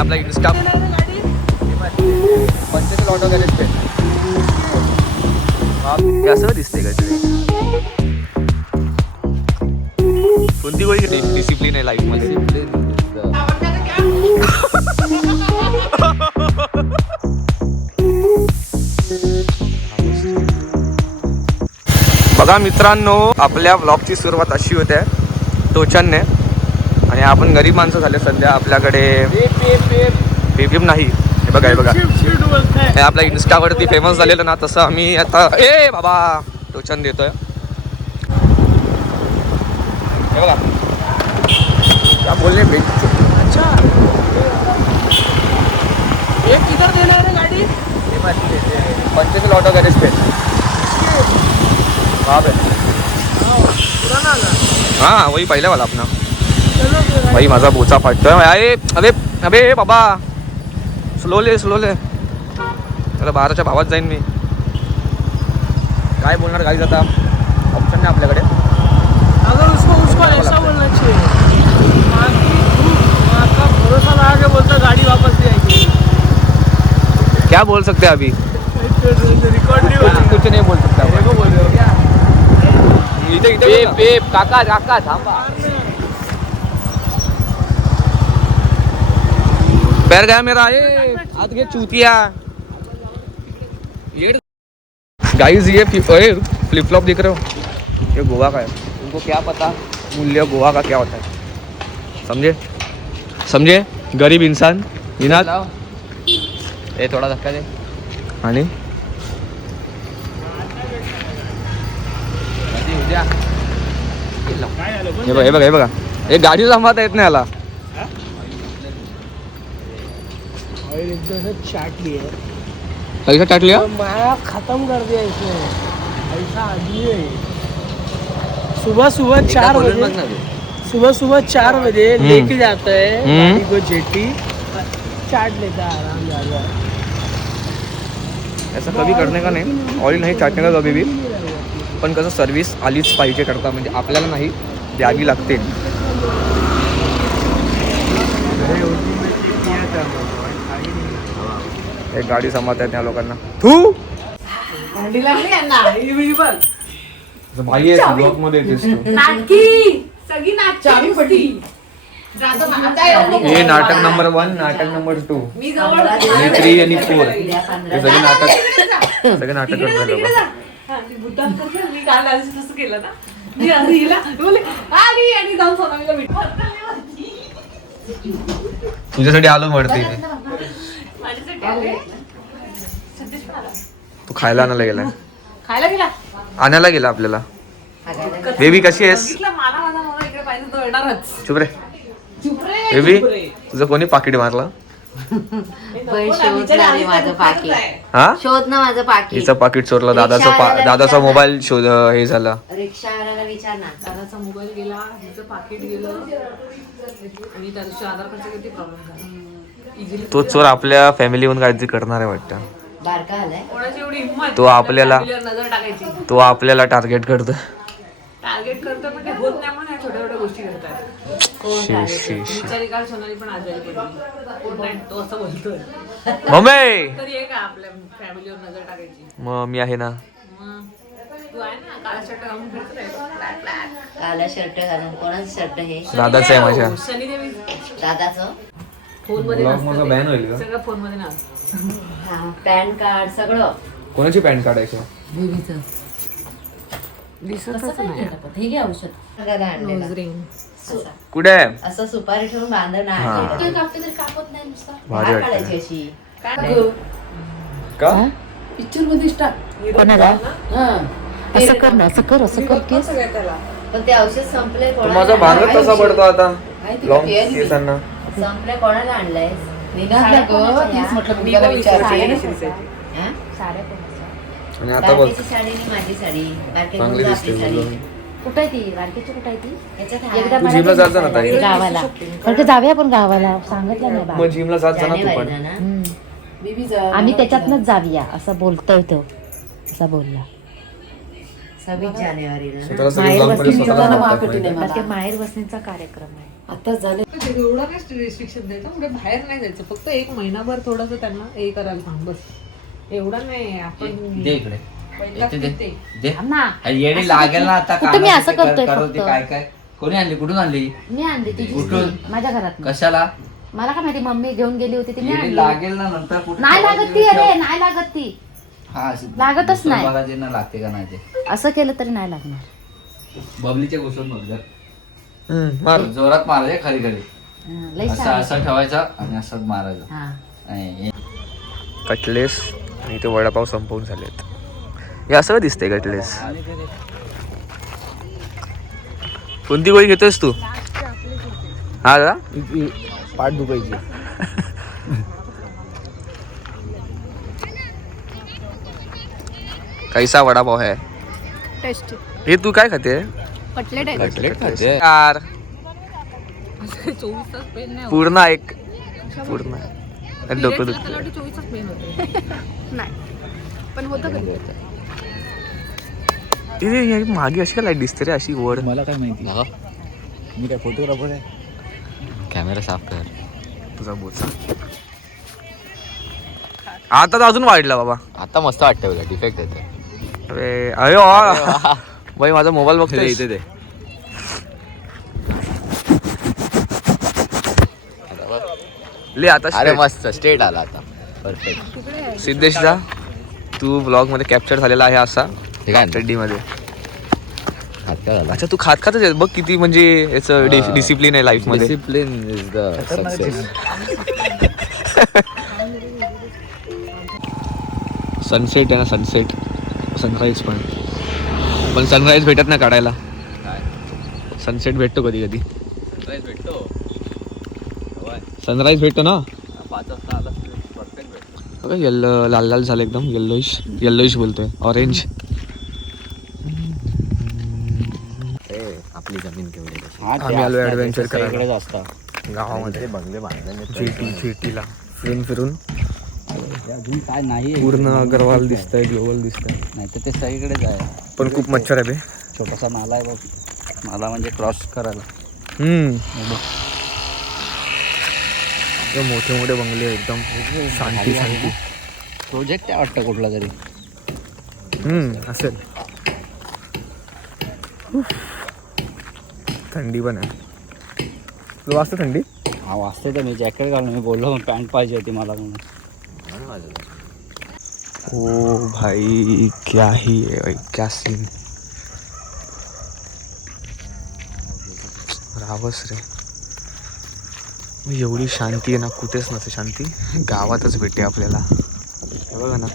आपला Insta panchayat auto garage पे असं दिसते का तुला? कोणती गोळी डिसिप्लिन आहे लाईफ मध्ये. बघा मित्रांनो, आपल्या ब्लॉगची सुरुवात अशी होते टोचनने, आणि आपण गरीब माणसं झाले सध्या. आपल्याकडे पेप नाही. हे बघा, हे बघा, हे आपल्या इंस्टावरती फेमस झालेलं ना, तसं आम्ही आता बाबा टोचन देतोय. हे बघा क्या बोलले भाई. अच्छा एक किधर देना है गाड़ी? पंचायत ऑटो गैरेज पे. हाँ पुराना वाला. हाँ वही पहले वाला अपना. चलो फिर भाई माझा बोचा फाटतोय. अरे अबे अबे बाबा, स्लोले स्लोले. त्याला 12च्या भावात जाईन मी. काय बोलणार गाईज, आता ऑप्शन नाही आपल्याकडे. अगर उसको ऐसा बोलना चाहिए, माँ का भरोसा लगा के बोलता गाड़ी वापस ले आएगी. क्या बोल सकते हैं अभी? रिकॉर्ड नहीं होता. कुछ नहीं बोल सकता. मेरे को बोल रहे हो क्या? इथे काका काका थांबा. पैर गया मेरा. हाथ घे चूतिया. गाइस ये फ्लिप फ्लॉप दिख रहे हो, ये गोवा का है. उनको क्या पता मूल्य गोवा का क्या होता है. समझे समझे गरीब इंसान. विनात ये थोड़ा धक्का दे. आणि हे बघा, हे बघा, हे बघा, हे गाडी सांभाळता येत नाही याला. चाट लिया पैसा चाट लिया. माया खत्म कर दिया इसने. ऐसा आदमी है. सुबह सुबह 4 बजे लेके जाता है गाड़ी को जेटी, चाट लेता है आराम से. ऐसा कभी करने का नाही, ऑइल नाही चाटणे का कभी भी. पण कसं सर्व्हिस आलीच पाहिजे करता, म्हणजे आपल्याला नाही द्यावी लागते. एक गाडी सांभाळता येत त्या लोकांना. तू भाई आहे ब्लॉक मध्ये येतेस तू. हे नाटक नंबर 1, नाटक नंबर 2, 3 आणि 4. हे सगळे नाटक करतात लोक. मी काल तसं केलं ना. मी हिला बोले आली आणि जाऊन सोनालीला भेटू. तुझ्यासाठी आलो वरती. माझ्यासाठी आले. सतीश पण आला. तू खायला आणायला गेलाय. खायला गेला. आणायला गेला आपल्याला. बेबी कशी आहेस? मला माझा मुलगा इकडे पाहिजे तो येणारच. चुप रे चुप रे. बेबी, तुझं कोणी पाकिट मारला? शोध ना रे माझं पाकिट. हा, शोध ना माझं पाकिट. हिचं पाकिट चोरलं. दादाचा मोबाईल शोध हे झाला. रिक्षावाल्याला विचार ना. दादाचा मोबाईल गेला, हिचं पाकिट गेलं आणि त्या दिवशी आधार कार्डचा किती प्रॉब्लेम झाला. तो चोर आपल्या फॅमिलीवर काहीतरी करणार आहे वाटतं. बारका आलाय. कोणाची एवढी हिंमत तो आपल्याला नजर टाकायची. तो आपल्याला टार्गेट करतो. टार्गेट करतो पण ते होत नाही म्हणून छोट्या छोट्या गोष्टी करतात. बिचारी काल सोनाली पण आजारी पडली. कोण नाही तो असं बोलतोय. मम्मी तरी आहे का आपल्या फॅमिलीवर नजर टाकायची. मग मी आहे ना. मग तू आहे ना काळा शर्ट घालून फिरतोय. काला शर्ट घालून. कोणाचं शर्ट हे? दादाचं आहे माझ्या. शनिदेवी दादाचं. फोन मध्ये माझा बॅन होईल का? सगळं फोन मध्ये ना. पॅन कार्ड सगळं. कोणाची पॅन काढायचं? दिसतच नाही. हे घे औषध. सगळं आणलेलं. कुठे आहे? असं सुपारी ठेवून बांधणं हा. आणलेलं. कापत नाही नुसतं. भारी वाटतं. काढायची अशी. का पिक्चर मध्ये स्टार्ट. असं कर ना. असं कर. असं कर केस. पण ते औषध संपले. तो माझा भांगत कसा पडतो आता लॉंग केसांना. संपले. कोणाला आणलंय? आणि आता बघ साडी आणि माझी साडी. चांगली दिसते. कुठे ती वारकेची? कुठे ती? तू जिमला जात जा ना ताई. गावाला. कारण जाऊया आपण गावाला. सांगितलं नाही मग जिमला जात जा ना तू पण. आम्ही त्याच्यातनच जाऊया असं बोलतोय तो. असा बोलला. 26 जानेवारीला स्वतःला सगळं लांब पडेल, स्वतःला मारतात माहिती. माहेर बसण्याचा कार्यक्रम आहे. आता झाले एवढं नाही रिस्ट्रिक्शन द्यायचं म्हणजे बाहेर नाही जायचं फक्त 1 महिनाभर थोडस त्यांना हे करायला सांग बस एवढं नाही आपण दे इकडे वैताग इथे दे येते. दे ना येडी लागेल ना आता कुठं मी कानात असं ते कर- करतोय करवते फक्त. काय काय कोणी आणली कुठून आणली मी आणली ती कुठून? माझ्या घरात कशाला मला काय माहिती मम्मी घेऊन गेली होती ती मी येडी आणली लागेल ना नंतर कुठे नाही ठेवायची लागत ती ठेव. अरे नाही लागत ती हा अशी लागतच दुसरं नाही. बघायची ना लागते का नाही ते असं केलं तरी नाही लागणार बबलीच्या घुसून मग जर मार जोरात मारायचे खरी खरी हा, लई असं छान. असं ठेवायचा आणि असंच मारायचं हा आणि कटलेस आणि ते वडापाव संपवून झालेत. हे असं काय दिसतंय कटलेस? कोणती गोळी घेतोयस तू? हा दादा पाठ दुखायची. कैसा वडापाव है? टेस्टी हे तू काय खाते? कटलेट आहे यार 24 तास पेन नाही पूर्ण ऐक पूर्ण अरे डोकं होत. दुखतं. त्याला वाटतं 24 तास पेन होते नाही पण होतं कधी इथे या मागे अशी काय लाईट दिसते रे अशी वर? मला काय माहिती मी काय फोटोग्राफर आहे. कॅमेरा साफ कर तुझा बोचा आता तर अजून वाढला बाबा. आता मस्त वाटतं बघा डिफेक्ट येते अरे अरे वा बाई माझा मोबाईल बघतोय इथे दे ले आता अरे straight. मस्त स्ट्रेट आला आता परफेक्ट सिद्धेशचा तू ब्लॉग मध्ये कॅप्चर झालेला आहे असा ठीक आहे रेड्डी मध्ये. हात काय झाला अच्छा तू खात खातच आहे बघ किती म्हणजे याचं डिसिप्लिन आहे लाईफ मध्ये. Discipline is the success sunset आहे ना सनसेट सनराईज पण सनराईज भेटत नाही काढायला. सनसेट भेटतो कधी कधी. भेटतो सनराईज भेटतो ना 5 वाजता आला परफेक्ट भेटतो बघा येल्लो लाल लाल झालं एकदम येल्लोइश बोलतोय ऑरेंज. आपली जमीन केवढी आम्ही आलो ॲडव्हेंचर करायला इकडेच असता गावामध्ये बंगले बांधले जेटीला फिरून अजून काय नाही पूर्ण अगरवाल दिसतंय ग्लोबल दिसतंय नाही तर ते सगळीकडेच आहे पण खूप मच्छर आहे बे. छोटासा नाला आहे बघ नाला म्हणजे क्रॉस करायला मोठे मोठे बंगले एकदम शांती शांती. प्रोजेक्ट आहे वाटतं कुठला तरी असेल. थंडी पण आहे. तुला वाजतं थंडी? हा वाजते तर मी जॅकेट घालून मी बोललो पॅन्ट पाहिजे होती मला म्हणून ओ भाई क्या ही है भाई क्या सीन. रावस रे एवढी शांती आहे ना कुठेच नसते शांती गावातच भेटते आपल्याला. हे बघा ना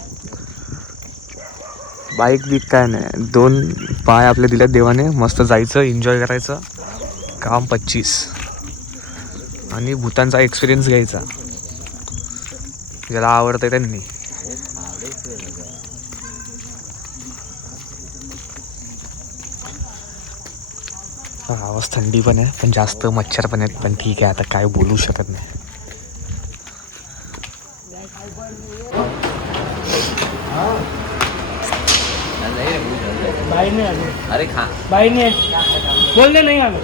बाईक बिक काय नाही 2 पाय आपल्या दिल्यात देवाने मस्त जायचं एन्जॉय करायचं काम 25 आणि भूतांचा एक्सपिरियन्स घ्यायचा ज्याला आवडतंय त्यांनी. आवाज थंडी पण आहे पण जास्त मच्छर पण आहेत पण ठीक आहे आता काय बोलू शकत नाही. बाई ने आलो अरे खा बाई ने बोलने नहीं आलो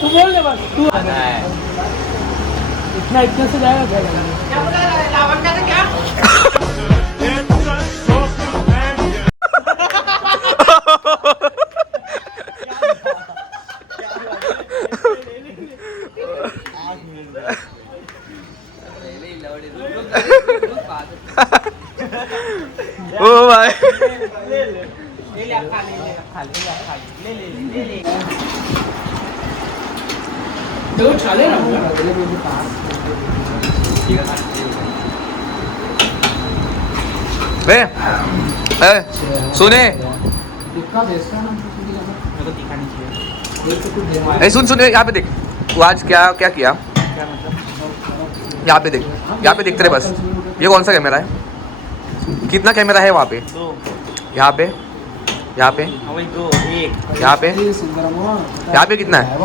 तू बोल दे बस तू इतना से जाएगा क्या ओ भाई बे सुने सुन यहाँ पे देख तू आज क्या क्या किया यहाँ पे देख देखते रहे बस. ये कौन सा कैमरा है? कितना कैमरा है वहाँ पे? यहाँ पे यहाँ पे यहाँ पे यहाँ पे कितना है?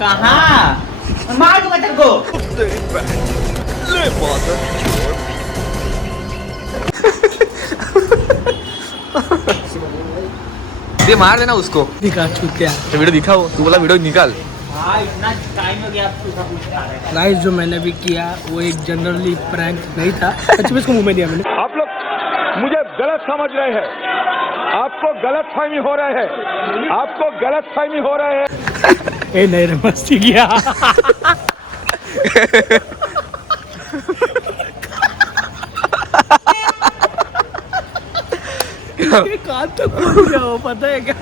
कहाँ मार दूंगा तेरे को ये मार देना उसको. दिखा छूट क्या वीडियो दिखाओ तू बोला वीडियो निकाल. गाइस जो मैंने भी किया वो एक जनरली प्रैंक नहीं था, सच में इसको मुंह में दिया मैंने। आप लोग मुझे गलत समझ रहे हैं, आपको गलत फहमी हो रहे हैं, आपको गलत फहमी हो रहे हैं। ए नहीं रे, मस्ती किया। कान तो खोल गया वो, पता है क्या?